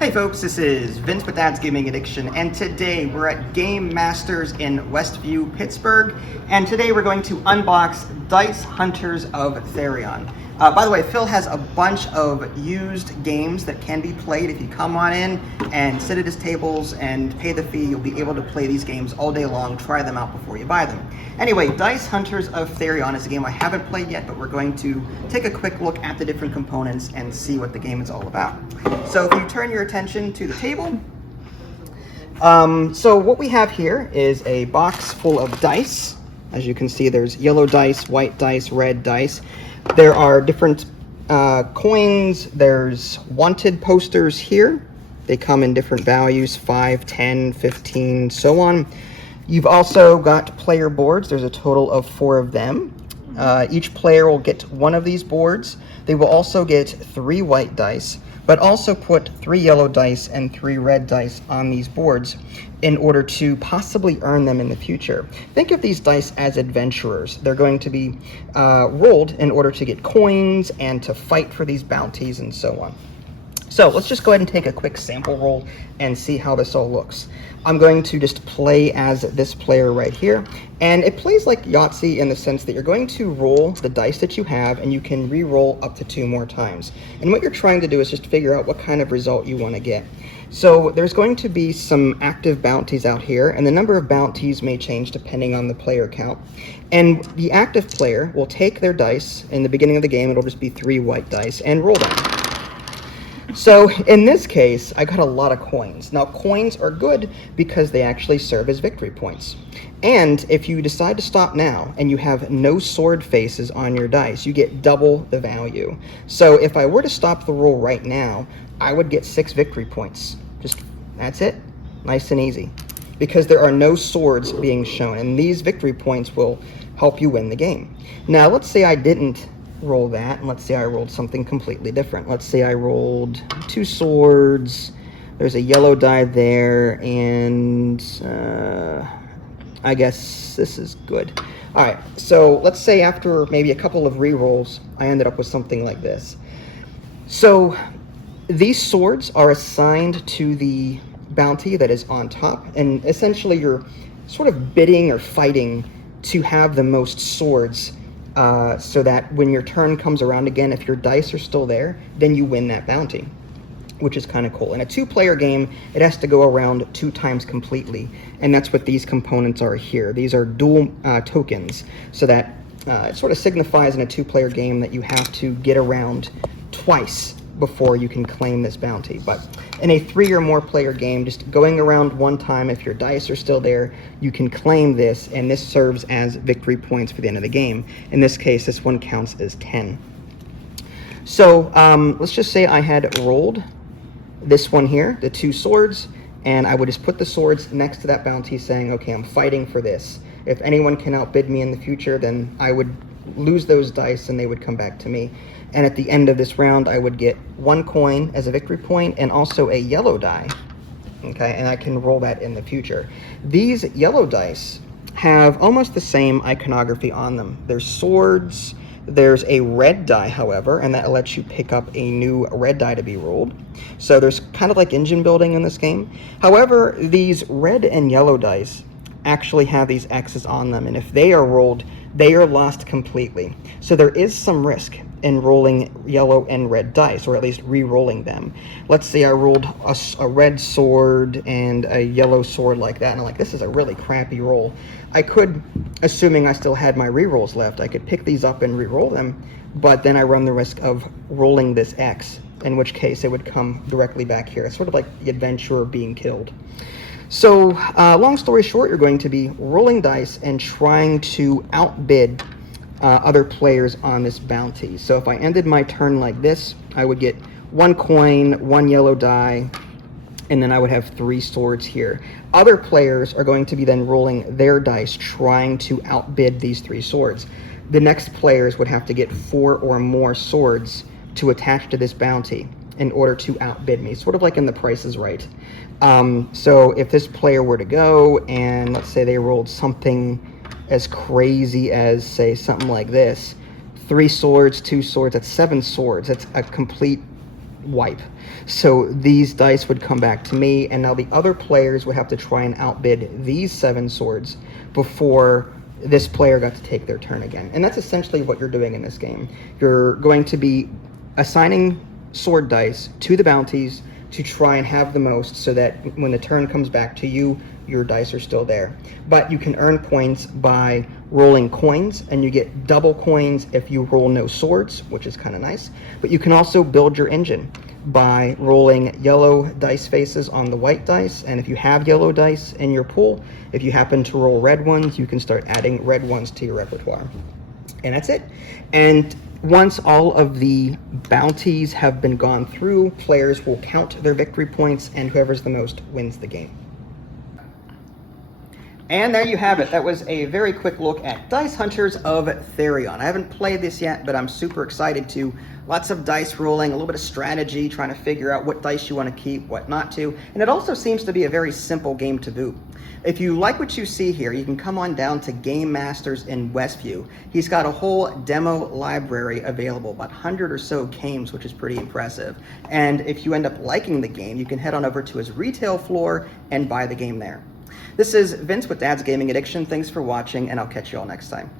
Hey folks, this is Vince with Dad's Gaming Addiction, and today we're at Game Masters in Westview, Pittsburgh, and today we're going to unbox Dice Hunters of Therion. By the way, Phil has a bunch of used games that can be played. If you come on in and sit at his tables and pay the fee, you'll be able to play these games all day long, try them out before you buy them. Anyway, Dice Hunters of Therion is a game I haven't played yet, but we're going to take a quick look at the different components and see what the game is all about. So if you turn your attention to the table, so what we have here is a box full of dice. As you can see, there's yellow dice, white dice, red dice. There are different coins. There's wanted posters here. They come in different values, 5, 10, 15, so on. You've also got player boards. There's a total of 4 of them. Each player will get one of these boards. They will also get 3 white dice, but also put 3 yellow dice and 3 red dice on these boards in order to possibly earn them in the future. Think of these dice as adventurers. They're going to be rolled in order to get coins and to fight for these bounties and so on. So let's just go ahead and take a quick sample roll and see how this all looks. I'm going to just play as this player right here, and it plays like Yahtzee in the sense that you're going to roll the dice that you have, and you can re-roll up to 2 more times. And what you're trying to do is just figure out what kind of result you want to get. So there's going to be some active bounties out here, and the number of bounties may change depending on the player count. And the active player will take their dice. In the beginning of the game, it'll just be 3 white dice, and roll them. So in this case, I got a lot of coins. Now coins are good because they actually serve as victory points. And if you decide to stop now and you have no sword faces on your dice, you get double the value. So if I were to stop the roll right now, I would get 6 victory points. That's it. Nice and easy. Because there are no swords being shown, and these victory points will help you win the game. Now let's say I didn't roll that, and let's say I rolled something completely different. Let's say I rolled 2 swords, there's a yellow die there, and I guess this is good. Alright, so let's say after maybe a couple of re-rolls, I ended up with something like this. So these swords are assigned to the bounty that is on top, and essentially you're sort of bidding or fighting to have the most swords, so that when your turn comes around again, if your dice are still there, then you win that bounty, which is kind of cool. In a 2-player game, it has to go around 2 times completely, and that's what these components are here. These are dual tokens, so that it sort of signifies in a 2-player game that you have to get around twice before you can claim this bounty. But in a 3 or more player game, just going around 1 time, if your dice are still there, you can claim this, and this serves as victory points for the end of the game. In this case, this one counts as 10. So let's just say I had rolled this one here, the 2 swords, and I would just put the swords next to that bounty saying, okay, I'm fighting for this. If anyone can outbid me in the future, then I would lose those dice and they would come back to me. And at the end of this round, I would get 1 coin as a victory point and also a yellow die. Okay, and I can roll that in the future. These yellow dice have almost the same iconography on them. There's swords. There's a red die, however, and that lets you pick up a new red die to be rolled. So there's kind of like engine building in this game. However, these red and yellow dice actually have these X's on them, and if they are rolled, they are lost completely. So there is some risk in rolling yellow and red dice, or at least re-rolling them. Let's say I rolled a red sword and a yellow sword like that, and I'm like, this is a really crappy roll. I could, assuming I still had my re-rolls left, I could pick these up and re-roll them, but then I run the risk of rolling this X, in which case it would come directly back here. It's sort of like the adventurer being killed. So, long story short, you're going to be rolling dice and trying to outbid other players on this bounty. So if I ended my turn like this, I would get 1 coin, 1 yellow die, and then I would have 3 swords here. Other players are going to be then rolling their dice trying to outbid these 3 swords. The next players would have to get 4 or more swords to attach to this bounty in order to outbid me, sort of like in The Price is Right. So if this player were to go and let's say they rolled something as crazy as, say, something like this, 3 swords, 2 swords, that's 7 swords. That's a complete wipe. So these dice would come back to me, and now the other players would have to try and outbid these 7 swords before this player got to take their turn again. And that's essentially what you're doing in this game. You're going to be assigning sword dice to the bounties to try and have the most, so that when the turn comes back to you, your dice are still there. But you can earn points by rolling coins, and you get double coins if you roll no swords, which is kind of nice. But you can also build your engine by rolling yellow dice faces on the white dice, and if you have yellow dice in your pool, if you happen to roll red ones, you can start adding red ones to your repertoire. And that's it. And once all of the bounties have been gone through, players will count their victory points, and whoever's the most wins the game. And there you have it. That was a very quick look at Dice Hunters of Therion. I haven't played this yet, but I'm super excited to. Lots of dice rolling, a little bit of strategy, trying to figure out what dice you want to keep, what not to. And it also seems to be a very simple game to boot. If you like what you see here, you can come on down to Game Masters in Westview. He's got a whole demo library available, about 100 or so games, which is pretty impressive. And if you end up liking the game, you can head on over to his retail floor and buy the game there. This is Vince with Dad's Gaming Addiction. Thanks for watching, and I'll catch you all next time.